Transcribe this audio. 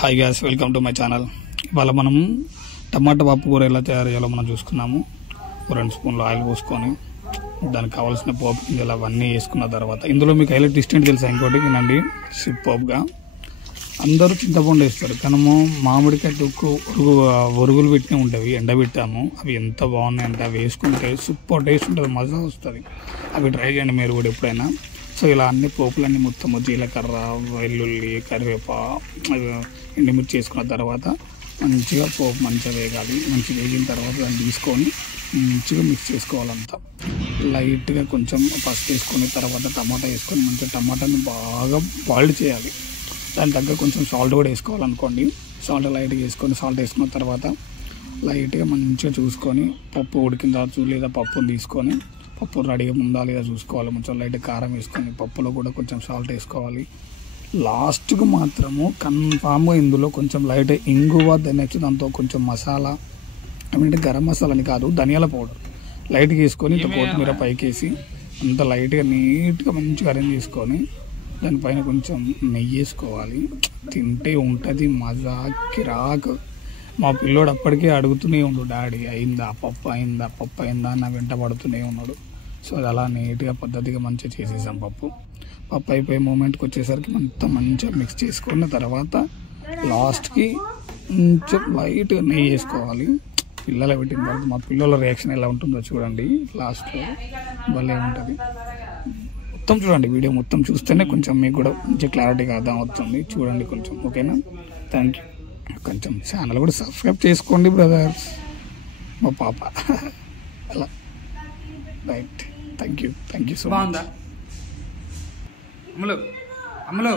Hi gas, welcome to my channel. ఇవాళ మనం టమాటా పప్పు కూర ఎలా తయారు చేయాలో మనం చూసుకున్నాము. 2 స్పూన్లు ఆయిల్ పోసుకొని దానికి కావాల్సిన పోపు గింజలు అవన్నీ వేసుకున్న తర్వాత ఇందులో మీకు హైలైట్ డిస్టెంట్ తెలుసా? ఇంకోటి వినండి, పోపుగా అందరూ చింతపండు వేస్తారు, కానీ మామిడికాయ తొక్కు ఒరుగులు పెట్టినవి ఉంటాయి, ఎండబెట్టాము. అవి ఎంత బాగున్నాయంటే అవి వేసుకుంటే సూపర్ టేస్ట్ ఉంటుంది, మజా వస్తుంది. అవి ట్రై చేయండి మీరు కూడా ఎప్పుడైనా. సో ఇలా అన్ని పోపులన్నీ మొత్తం జీలకర్ర, వెల్లుల్లి, కరివేపా, ఎండుమిర్చి వేసుకున్న తర్వాత మంచిగా పోపు మంచిగా వేగాలి. మంచిగా వేగిన తర్వాత దాన్ని తీసుకొని మంచిగా మిక్స్ చేసుకోవాలంతా. లైట్గా కొంచెం పసుపు వేసుకొని తర్వాత టమాటా వేసుకొని మంచిగా టమాటాని బాగా బాయిల్డ్ చేయాలి. దాని దగ్గర కొంచెం సాల్ట్ కూడా వేసుకోవాలనుకోండి. సాల్ట్ లైట్గా వేసుకొని సాల్ట్ వేసుకున్న తర్వాత లైట్గా మంచిగా చూసుకొని పప్పు ఉడికిన తర్వాత లేదా పప్పుని తీసుకొని పప్పు రెడీగా ఉందా లేదా చూసుకోవాలి. కొంచెం లైట్ కారం వేసుకొని పప్పులో కూడా కొంచెం సాల్ట్ వేసుకోవాలి. లాస్ట్కు మాత్రము కన్ఫామ్గా ఇందులో కొంచెం లైట్ ఇంగువ, నెక్స్ట్ దాంతో కొంచెం మసాలా, ఏమంటే గరం మసాలాని కాదు, ధనియాల పౌడర్ లైట్గా వేసుకొని కొత్తిమీర పైకి వేసి అంత లైట్గా నీట్గా మంచిగా అరేంజ్ చేసుకొని దానిపైన కొంచెం నెయ్యి వేసుకోవాలి. తింటే ఉంటుంది మజా కిరాక్. మా పిల్లోడు అప్పటికే అడుగుతూనే ఉండు, డాడీ అయిందా పప్పు అయిందా పప్పు అయిందా అని నా వెంట పడుతూనే ఉన్నాడు. సో అది అలా నీట్గా పద్ధతిగా మంచిగా చేసేసాం. పప్పు అయిపోయే మూమెంట్కి వచ్చేసరికి మొత్తం మంచిగా మిక్స్ చేసుకున్న తర్వాత లాస్ట్కి కొంచెం లైట్గా నెయ్యి వేసుకోవాలి. పిల్లలు పెట్టిన తర్వాత మా పిల్లల రియాక్షన్ ఎలా ఉంటుందో చూడండి. లాస్ట్లో భలే ఉంటుంది. మొత్తం చూడండి, వీడియో మొత్తం చూస్తేనే కొంచెం మీకు కూడా మంచి క్లారిటీగా అర్థం అవుతుంది. చూడండి కొంచెం, ఓకేనా? Thank you. కొంచెం ఛానల్ కూడా సబ్స్క్రైబ్ చేసుకోండి బ్రదర్స్, మా పాప. అలా right. Thank you so much. అమ్మలో